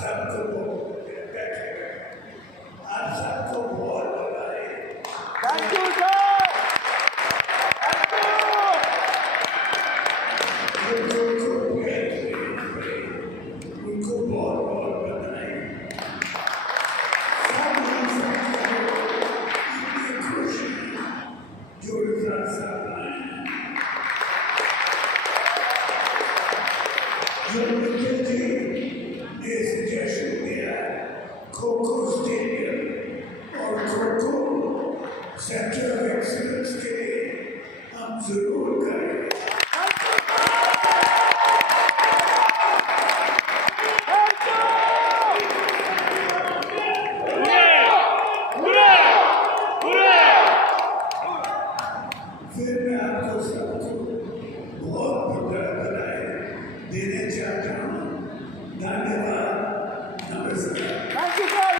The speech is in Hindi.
सबको बैठे आप सबको बहुत बधाई। Thank you sir. उनको बहुत बहुत बधाई। इतनी खुशी जो खोखो स्टेडियम और खोखो सेंटर ऑफ एक्सीलेंस के लिए हम जरूर करेंगे। फिर मैं आपको सबको